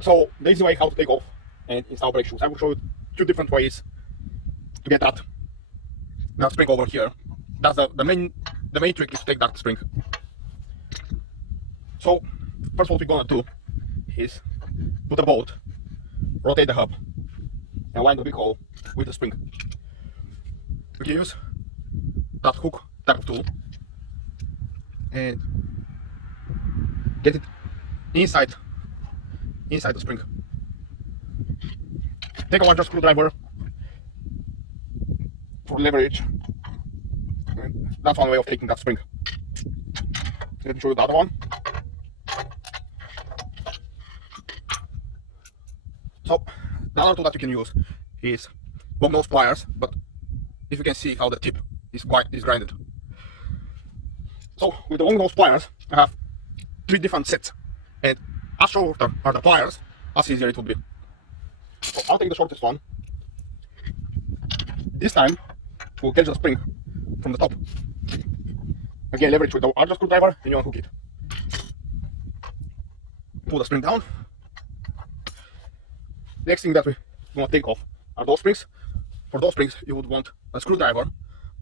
So the easy way how to take off and install brake shoes. I will show you two different ways to get that spring over here. That's the main trick is to take that spring. So first what we're gonna do is put the bolt, rotate the hub, and line the big hole with the spring. We can use that hook type of tool and get it inside the spring. Take a larger screwdriver for leverage. And that's one way of taking that spring. Let me show you the other one. So the other tool that you can use is long nose pliers, but if you can see how the tip is grinded. So with the long nose pliers, I have 3 different sets, and as shorter are the pliers, as easier it will be. So I'll take the shortest one. This time we'll catch the spring from the top. Again, leverage with the larger screwdriver and you unhook it. Pull the spring down. Next thing that we're going to take off are those springs. For those springs, you would want a screwdriver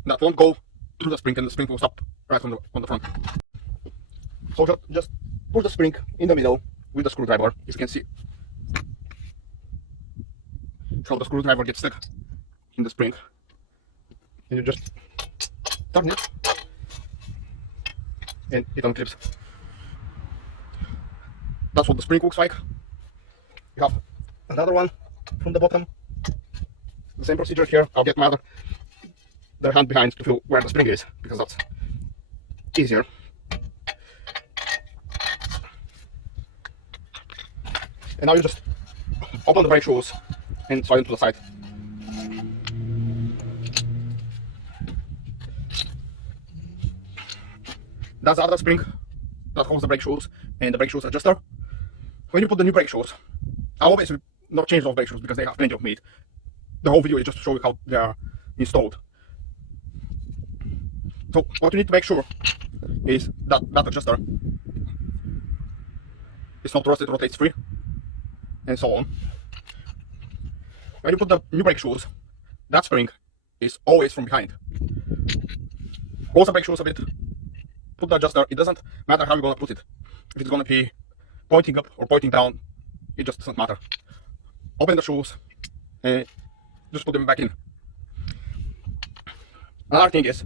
that won't go through the spring and the spring will stop right on the front. So just put the spring in the middle with the screwdriver, as you can see. So the screwdriver gets stuck in the spring. And you just turn it and it unclips. That's what the spring looks like. You have another one from the bottom. The same procedure here. I'll get my other hand behind to feel where the spring is, because that's easier. And now you just open the brake shoes and slide them to the side. That's the other spring that holds the brake shoes and the brake shoes adjuster. When you put the new brake shoes, I'll obviously not change those brake shoes because they have plenty of meat. The whole video is just to show you how they are installed. So what you need to make sure is that that adjuster is not rusted, rotates free, and so on. When you put the new brake shoes, that spring is always from behind. Close the brake shoes a bit, put the adjuster. It doesn't matter how you're going to put it. If it's going to be pointing up or pointing down, it just doesn't matter. Open the shoes and just put them back in. Another thing is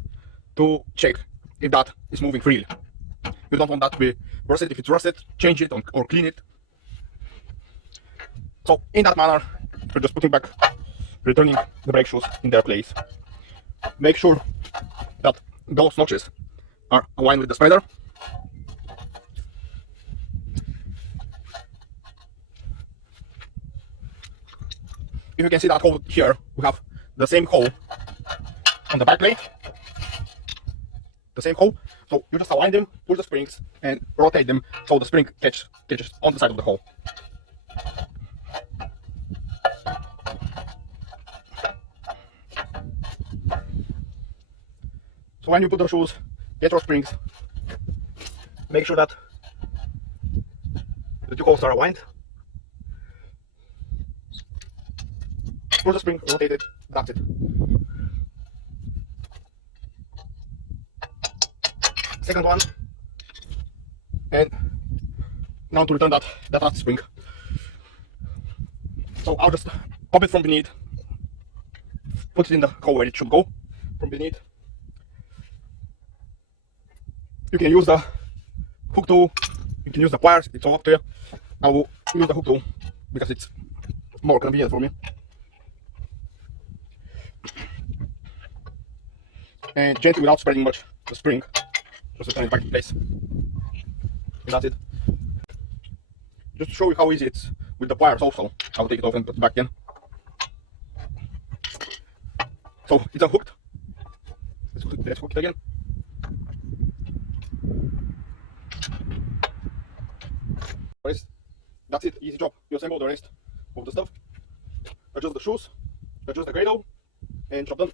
to check if that is moving freely. You don't want that to be rusted. If it's rusted, change it or clean it. So in that manner, you're just putting back, returning the brake shoes in their place. Make sure that those notches are aligned with the spider. If you can see that hole here, we have the same hole on the back plate. The same hole. So you just align them, push the springs, and rotate them so the spring catches on the side of the hole. So when you put the shoes, get your springs. Make sure that the 2 holes are aligned. Push the spring, rotate it, that's it. Second one. And now to return that last spring. So I'll just pop it from beneath, put it in the hole where it should go, from beneath. You can use the hook tool, you can use the pliers, it's all up to you. I will use the hook tool because it's more convenient for me. And gently, without spreading much the spring, just return it back in place. And that's it. Just to show you how easy it's with the pliers also, I'll take it off and put it back in. So it's unhooked. Let's hook it again. That's it, easy job. You assemble the rest of the stuff, adjust the shoes, adjust the cradle, and job done.